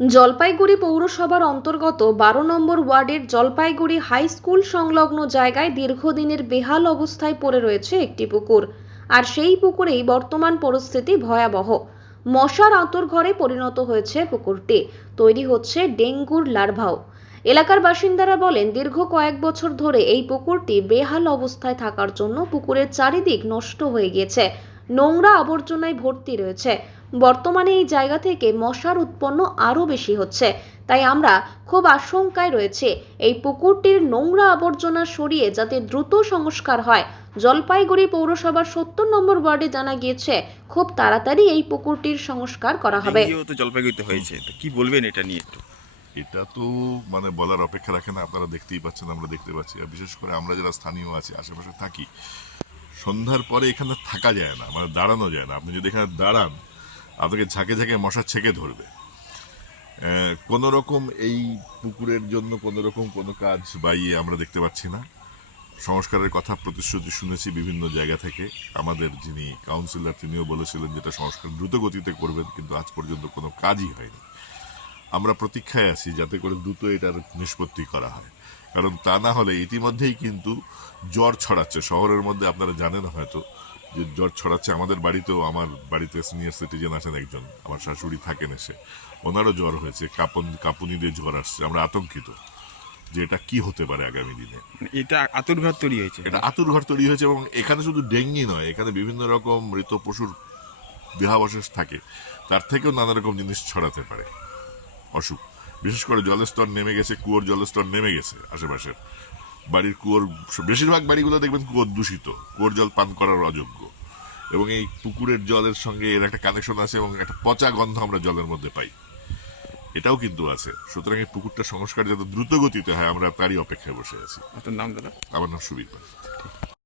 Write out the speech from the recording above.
জলপাইগুড়ি পৌরসভার অন্তর্গত ১২ নম্বর ওয়ার্ডের জলপাইগুড়ি হাই স্কুল সংলগ্ন জায়গায় দীর্ঘদিনের বেহাল অবস্থায় পড়ে রয়েছে একটি পুকুর। আর সেই পুকুরেই বর্তমান পরিস্থিতি ভয়াবহ। মশার আঁতুড়ঘরে পরিণত হয়েছে পুকুরটি। তৈরি হচ্ছে ডেঙ্গুর লার্ভাও। এলাকার বাসিন্দারা বলেন, দীর্ঘ কয়েক বছর ধরে এই পুকুরটি বেহাল অবস্থায় থাকার জন্য পুকুরের চারিদিক নষ্ট হয়ে গিয়েছে, নোংরা আবর্জনায় ভর্তি রয়েছে। বর্তমানে এই জায়গা থেকে মশার উৎপন্ন আরও বেশি হচ্ছে। তাই আমরা খুব আশঙ্কায় রয়েছে এই পুকুরটির নোংরা আবর্জনা সরিয়ে যাতে দ্রুত সংস্কার হয়। জলপাইগুড়ি পৌরসভার ৭০ নম্বর ওয়ার্ডে জানা গিয়েছে খুব তাড়াতাড়ি এই পুকুরটির সংস্কার করা হবে। ডেঙ্গিও তো জলপাইগুড়িতে হয়েছে, তো কি বলবেন এটা নিয়ে একটু? এটা তো মানে বলার অপেক্ষা রাখে না, আপনারা দেখতেই পাচ্ছেন, আমরা দেখতে পাচ্ছি। আর বিশেষ করে আমরা যারা স্থানীয় আছি, আশেপাশে থাকি, সন্ধ্যার পরে এখানে থাকা যায় না, মানে দাঁড়ানো যায় না। আপনি যদি এখানে দাঁড়ান, আপনাকে ঝাঁকে ঝাঁকে মশা ছেকে ধরবে। কোনো রকম এই পুকুরের জন্য কোনো রকম কোনো কাজ বা আমরা দেখতে পাচ্ছি না। সংস্কারের কথা প্রতিশ্রুতি শুনেছি বিভিন্ন জায়গা থেকে। আমাদের যিনি কাউন্সিলর তিনিও বলেছিলেন যেটা সংস্কার দ্রুত গতিতে করবেন, কিন্তু আজ পর্যন্ত কোনো কাজই হয়নি। আমরা প্রতীক্ষায় আছি যাতে করে দ্রুত এটার নিষ্পত্তি করা হয়, কারণ তা না হলে ইতিমধ্যেই কিন্তু জ্বর ছড়াচ্ছে শহরের মধ্যে। আপনারা জানেন হয়তো যে জ্বর ছড়াচ্ছে। আমাদের বাড়িতেও, আমার বাড়িতে সিনিয়র সিটিজেন আছেন একজন, আমার শাশুড়ি থাকেন এসে, ওনারও জ্বর হয়েছে, কাঁপুনি দিয়ে জ্বর আসছে। আমরা আতঙ্কিত যে এটা কি হতে পারে আগামী দিনে। এটা আঁতুড়ঘর তৈরি হয়েছে, এটা আঁতুড়ঘর তৈরি হয়েছে। এবং এখানে শুধু ডেঙ্গি নয়, এখানে বিভিন্ন রকম মৃত পশুর দেহাবশেষ থাকে, তার থেকেও নানা রকম জিনিস ছড়াতে পারে অসুখ। বিশেষ করে জলের স্তর নেমে গেছে, কুয়োর জলের স্তর নেমে গেছে আশেপাশের বাড়ির কুয়োর। বেশিরভাগ বাড়িগুলো দেখবেন কুয়োর দূষিত, কুয়োর জল পান করার অযোগ্য। এবং এই পুকুরের জলের সঙ্গে এর একটা কানেকশন আছে এবং একটা পচা গন্ধ আমরা জলের মধ্যে পাই, এটাও কিন্তু আছে। সুতরাং এই পুকুরটা সংস্কার যাতে দ্রুত গতিতে হয়, আমরা তারই অপেক্ষায় বসে আছি। আপনার নাম দাদা? আমার নাম সুবীর পাল।